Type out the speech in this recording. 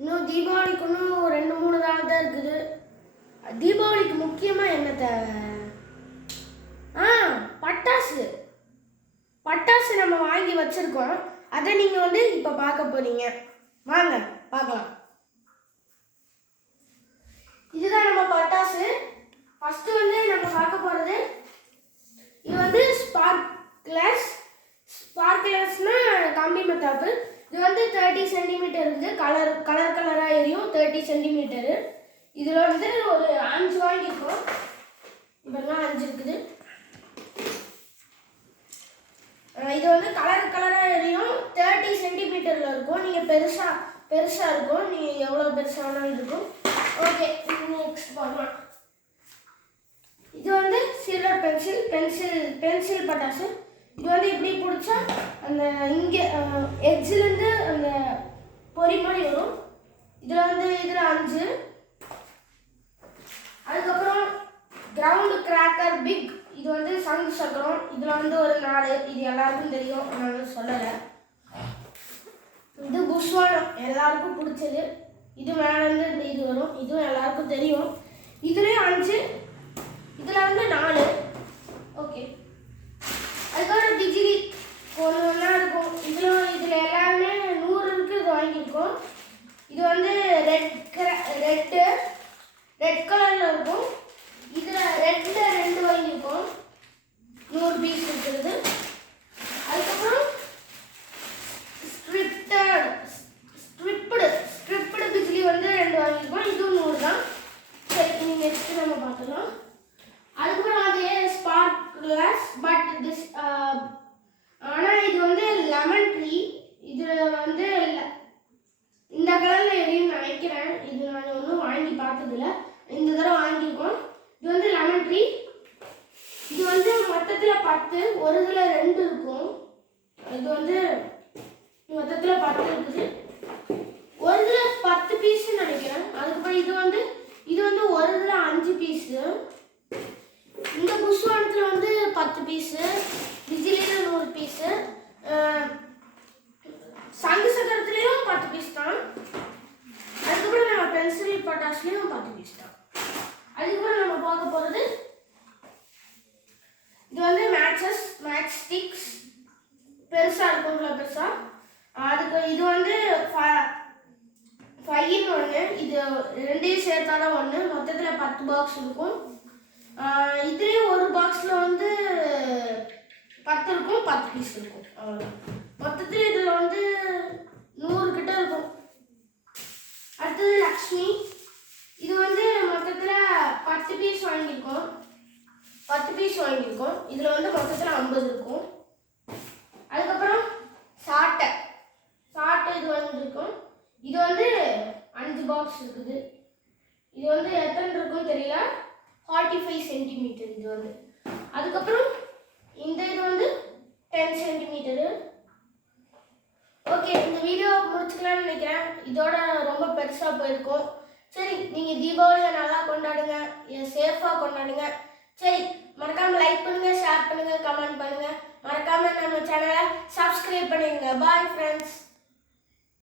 இன்னும் தீபாவளிக்கு இன்னும் 2-3 நாள் தான் இருக்குது. தீபாவளிக்கு முக்கியமாக என்ன தேவை? பட்டாசு. பட்டாசு நம்ம வாங்கி வச்சுருக்கோம். அதை நீங்கள் வந்து இப்போ பார்க்க போகிறீங்க. வாங்க பார்க்கலாம். இதுதான் நம்ம பட்டாசு. ஃபஸ்ட்டு வந்து நம்ம பார்க்க போகிறது இது வந்து ஸ்பார்க்லர்ஸ்னால் கம்பி மத்தாப்பு. இது வந்து 30 சென்டிமீட்டர் இருக்குது. கலராக எரியும். 30 சென்டிமீட்டரு. இதில் வந்து ஒரு 5 வாங்கியிருக்கோம். இப்போலாம் 5 இருக்குது. இது வந்து கலராக எரியும். 30 சென்டிமீட்டரில் இருக்கும். நீங்கள் பெருசாக இருக்கும். நீங்கள் எவ்வளோ பெருசாக வேணாலும் இருக்கும். ஓகே, நெக்ஸ்ட் பார்க்கலாம். இது வந்து சில்வர் பென்சில் பட்டாசு. இது வந்து இப்படி பிடிச்சா அந்த இங்கே எட்ஜிலேருந்து அந்த பொறி மாதிரி வரும். இதில் 5. அதுக்கப்புறம் கிரவுண்டு கிராக்கர் பிக். இது வந்து சங்கு சக்கரம். இதில் ஒரு 4. இது எல்லாருக்கும் தெரியும், நான் சொல்லலை. இது புஷ்வானம், எல்லாருக்கும் பிடிச்சது. இது மேலேருந்து இந்த இது வரும். இதுவும் எல்லாருக்கும் தெரியும். இதுலேயும் 5. இதில் 4. ஓகே, அதுக்கப்புறம் டிஜிலி ஒன்றா இருக்கும். இதில் எல்லாருமே 100 இருக்குது. இது வாங்கியிருக்கோம். இது வந்து ரெட் கலரில் இருக்கும். இதில் ரெட்டில் 2 வாங்கியிருக்கோம். 100 பீஸ் இருக்கிறது. அதுக்கப்புறம் ஸ்ட்ரிப்டு பிஜிலி வந்து 2 வாங்கியிருக்கோம். இதுவும் 100 தான். சரி, நெக்ஸ்ட் நம்ம பார்த்துக்கலாம். அதுக்கப்புறம் அதே ஸ்பார்க்லர்ஸ் பட் திஸ் ஆனால் இது வந்து லெமன் ட்ரீ. இதில் வந்து இந்த கலரில் எரியும் நினைக்கிறேன். இது நான் ஒன்றும் வாங்கி பார்த்ததில்ல. இந்த தடவை வாங்கியிருக்கோம். இது வந்து லெமன் ட்ரீ. இது வந்து மொத்தத்தில் 10. ஒரு இதில் 2 இருக்கும். இது வந்து மொத்தத்தில் 10 இருக்குது. ஒரு இதில் 10 பீஸுன்னு நினைக்கிறேன். அதுக்கப்புறம் இது வந்து ஒரு இதில் 5 பீஸு. இந்த புஷ்வானத்தில் வந்து 10 பீஸு. பிஜிலியில் 100 பீஸு. சங்கு சக்கரத்துலேயும் 10 பீஸ் தான். அதுக்கப்புறம் நம்ம பென்சில் பட்டாசுலேயும் 10 பீஸ் தான். அதுக்கப்புறம் நம்ம பார்க்க போகிறது இது வந்து மேட்ச் ஸ்டிக்ஸ். பெருசாக இருக்கும்ல, பெருசாக. அதுக்கு இது வந்து 5ன்னு 1. இது 2 சேர்த்தாதான் 1. மொத்தத்தில் 10 பாக்ஸ் இருக்கும். இதுலேயே ஒரு பாக்ஸில் வந்து 10 இருக்கும். 10 பீஸ் இருக்கும். அவ்வளோதான். மொத்தத்தில் இதில் வந்து 100 கிட்ட இருக்கும். அடுத்தது லக்ஷ்மி. இது வந்து மொத்தத்தில் 10 பீஸ் வாங்கியிருக்கோம். இதில் வந்து மொத்தத்தில் 50 இருக்கும். அதுக்கப்புறம் சாட்டை இது வாங்கியிருக்கோம். இது வந்து 5 பாக்ஸ் இருக்குது. இது வந்து எத்தனை இருக்குன்னு தெரியல. 45 சென்டிமீட்டர் இது வந்து. அதுக்கப்புறம் இந்த இது வந்து 10 சென்டிமீட்டரு. ஓகே, இந்த வீடியோ முடிச்சுக்கலாம்னு நினைக்கிறேன். இதோட ரொம்ப பெருசாக போயிருக்கும். சரி, நீங்கள் தீபாவளியை நல்லா கொண்டாடுங்க. சேஃபாக கொண்டாடுங்க. சரி, மறக்காமல் லைக் பண்ணுங்கள், ஷேர் பண்ணுங்கள், கமெண்ட் பண்ணுங்கள். மறக்காமல் நம்ம சேனலை சப்ஸ்கிரைப் பண்ணிடுங்க. Bye friends.